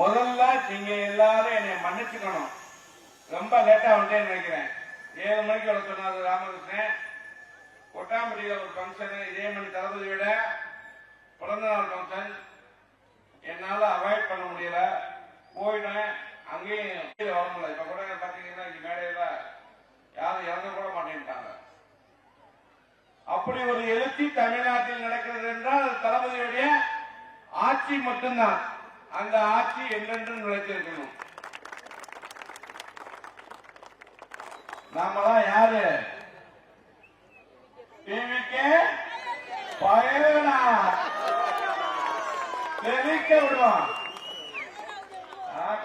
முதல்ல நீங்க எல்லாரும் என்னை மன்னிச்சுக்கணும். ரொம்ப லேட்டா வந்துட்டேன்னு நினைக்கிறேன். 7 மணிக்கு வர சொன்னாரு ராமகிருஷ்ணன். கொட்டாம்பட்டியில ஒரு பங்கன், இதே மணி தளபதி விட பிறந்தநாள் பங்கன், என்னால அவாய்ட் பண்ண முடியல. போயிட்டேன். அங்கேயும் வர முடியல. இப்ப கூட பாத்தீங்கன்னா மேடையில யாரும் இறங்க கூட மாட்டேன்ட்டாங்க. அப்படி ஒரு எழுச்சி தமிழ்நாட்டில் நடக்கிறது என்றால் தளபதியுடைய ஆட்சி மட்டும்தான். அந்த ஆட்சி என்றென்றும் நிலைத்திருக்கணும். நாமெல்லாம் யாரு? டிவிக்கு பயனா தெரிவிக்க விடுவான்,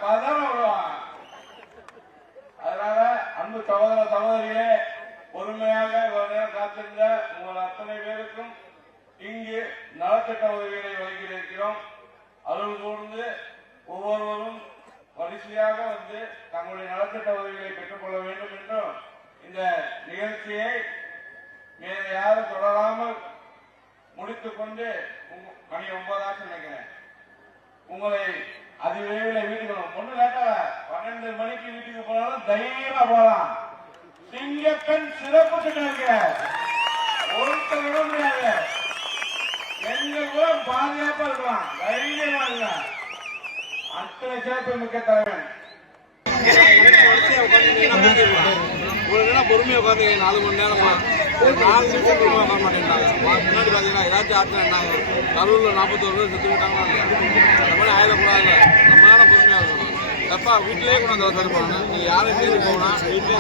கதற விடுவான். அதனால அன்பு சகோதர சகோதரியே, பொறுமையாக இவ்வளவு நேரம் காத்திருந்த உங்கள் அத்தனை பேருக்கும் இங்கு நலத்திட்ட உதவிகளை வழங்கியிருக்கிறோம். அருள் கூர்ந்து ஒவ்வொருவரும் வரிசையாக வந்து தங்களுடைய நலத்திட்ட உதவிகளை பெற்றுக் கொள்ள வேண்டும் என்றும் இந்த நிகழ்ச்சியை வேற யாரும் தொடராமல் முடித்துக் கொண்டு மணி 9 நினைக்கிறேன் உங்களை அதிவிரைவில் வீட்டுக்கு ஒண்ணு லேட்டா 12 மணிக்கு வீட்டுக்கு போனாலும் தைரியமா போகலாம். சிங்கப்பெண் சிறப்பு திட்டம் இருக்க ஒருத்தர் விட முடியாது. எங்க கூட பாதுகாப்பா இருக்கலாம், தைரியமா இல்ல. அத்தனை சிறப்பு மிக்க தலைவன். பொறுமையா உட்காந்து 4 மணி நேரமா 4 நிமிஷம் பொறுமையா உட்கார மாட்டேன்ட்டாங்க. முன்னாடி பாத்தீங்கன்னா ஏதாச்சும் ஆட்சி என்னாங்க கரூர்ல 41 பேர் செத்து விட்டாங்களா இல்லையா? அந்த மாதிரி ஆயிடக்கூடாது. நம்மளால பொறுமையா இருக்கணும். தப்பா வீட்டிலேயே கூட அந்த தருப்பாங்க. நீங்க யாரும் மீறி போனா வீட்டிலே